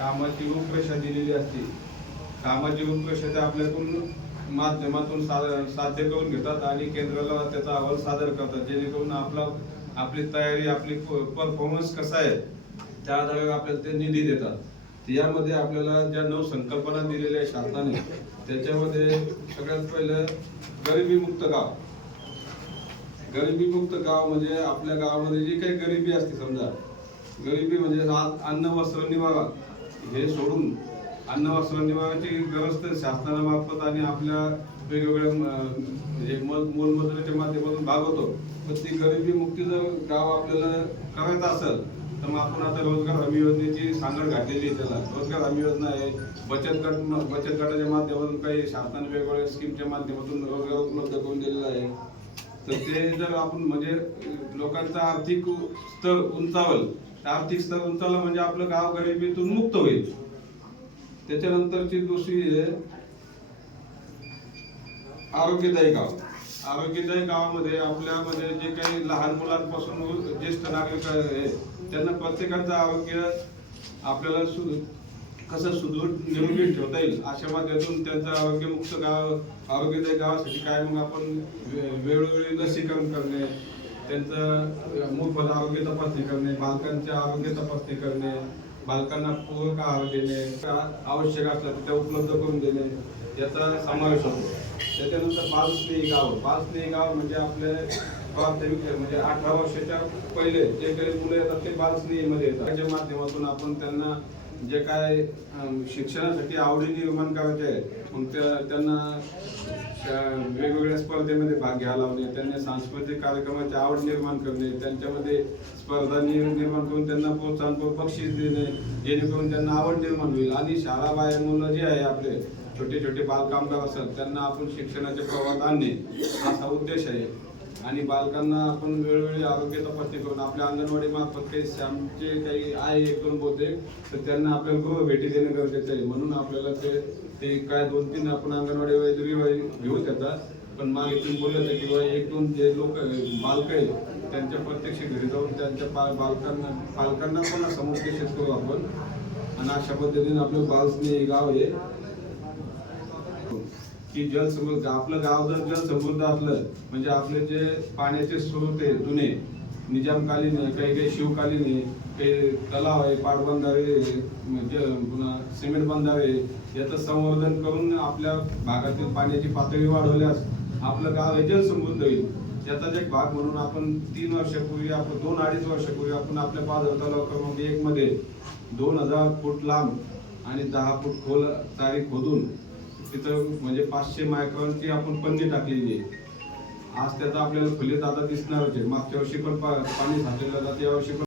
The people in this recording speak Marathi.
कामाची रूपरेषा दिलेली असते. कामाची रूपरेषा ते आपल्याकडून माध्यमातून साध्य करून घेतात आणि केंद्राला त्याचा अहवाल सादर करतात, जेणेकरून आपली तयारी, आपली परफॉर्मन्स कसा आहे त्या आधारे आपल्याला ते निधी देतात. यामध्ये आपल्याला ज्या 9 संकल्पना दिलेल्या आहे शासनाने, त्याच्यामध्ये सगळ्यात पहिलं गरिबीमुक्त गाव. गरिबीमुक्त गाव म्हणजे आपल्या गावामध्ये जी काही गरिबी असते, समजा गरिबी म्हणजे अन्न वस्त्र निवारा हे सोडून अन्न वस्त्र निवाराची गरज तर शासनामार्फत आणि आपल्या वेगवेगळ्या म्हणजे मोलमजुरीच्या माध्यमातून भागवतो. पण ती गरिबी मुक्ती जर गाव आपल्याला करायचं असेल तर मग आपण आता रोजगार हमी योजनेची सांगड घातलेली आहे. त्याला रोजगार हमी योजना आहे, बचत गटाच्या माध्यमातून काही शासनाने वेगवेगळ्या स्कीमच्या माध्यमातून रोजगार उपलब्ध करून दिलेला आहे. तर ते जर आपण म्हणजे लोकांचा आर्थिक स्तर उंचावल, आर्थिक स्तर उंचावलं म्हणजे आपलं गाव गरिबीतून मुक्त होईल. त्याच्यानंतरची दुसरी आहे आरोग्यदायी गाव. आरोग्यदायी गावामध्ये आपल्यामध्ये जे काही लहान मुलांपासून ज्येष्ठ नागरिक आहे त्यांना प्रत्येकाचं आरोग्य आपल्याला कसं सुदृढ निरोगी ठेवता येईल अशा माध्यमातून त्यांचं आरोग्यमुक्त गाव, आरोग्यदायी गावासाठी काय मग आपण वेळोवेळी लसीकरण करणे, त्यांचं मोफत आरोग्य तपासणी करणे, बालकांचे आरोग्य तपासणी करणे, बालकांना पूरक आहार देणे, आवश्यक असलं तर त्या उपलब्ध करून देणे याचा समावेश होतो. त्याच्यानंतर बालस्नेही गाव. बालस्नेही गाव म्हणजे आपले प्राथमिक म्हणजे 18 वर्षाच्या पहिले जे काही मुलं येतात ते बालस्नेहीमध्ये येतात. त्याच्या माध्यमातून आपण त्यांना जे काय शिक्षणासाठी आवडी निर्माण करायचे आहे मग त्यांना वेगवेगळ्या स्पर्धेमध्ये भाग घ्यायला लावणे, त्यांना सांस्कृतिक कार्यक्रमाची आवड निर्माण करणे, त्यांच्यामध्ये स्पर्धा निर्माण करून त्यांना प्रोत्साहन बक्षीस देणे, जेणेकरून त्यांना आवड निर्माण होईल. आणि शाळाबाह्य मुलं जे आहे आपले छोटे छोटे बालकामगार असतात त्यांना आपण शिक्षणाच्या प्रवाहात आणणे असा उद्देश आहे. आणि बालकांना आपण वेळोवेळी आरोग्य तपासणी करून आपल्या अंगणवाडी मार्फत काही आमचे काही आहे 1-2 बहुतेक तर त्यांना आपल्याला गृह भेटी देणं गरजेचं आहे. म्हणून आपल्याला ते काय 2-3 आपण अंगणवाडी वैद्यकीय घेऊन येतात, पण मागे तुम्ही बोलले होते किंवा 1-2 जे लोक बालक आहेत त्यांच्या प्रत्यक्ष घरी जाऊन त्यांच्या पालकांना पण समुपदेशित करू आपण. आणि अशा पद्धतीने आपलं बालस्नेही गाव आहे की जलसमृद्ध. आपलं गाव जर जलसमृद्ध असलं म्हणजे आपले जे पाण्याचे स्रोत आहे जुने निजामकालीन आहे, काही शिवकालीन आहे, काही तलाव आहे, पाटबंधारे म्हणजे पुन्हा सिमेंट बंधारे याचं संवर्धन करून आपल्या भागातील पाण्याची पातळी वाढवल्यास आपलं गाव हे जलसमृद्ध होईल. याचाच एक भाग म्हणून आपण 3 वर्षापूर्वी आपण 2-2.5 वर्षापूर्वी आपण आपल्या पाझर तलाव क्रमांक 1 मध्ये 2000 फूट लांब आणि 10 फूट खोल चारी खोदून तिथं म्हणजे 500 मायक्रॉनची आपण पन्नी टाकलेली आहे. आज त्याचा आपल्याला फलित आता दिसणारच आहे. मागच्या वर्षी पण पाणी साचलेलं जातं, या वर्षी पण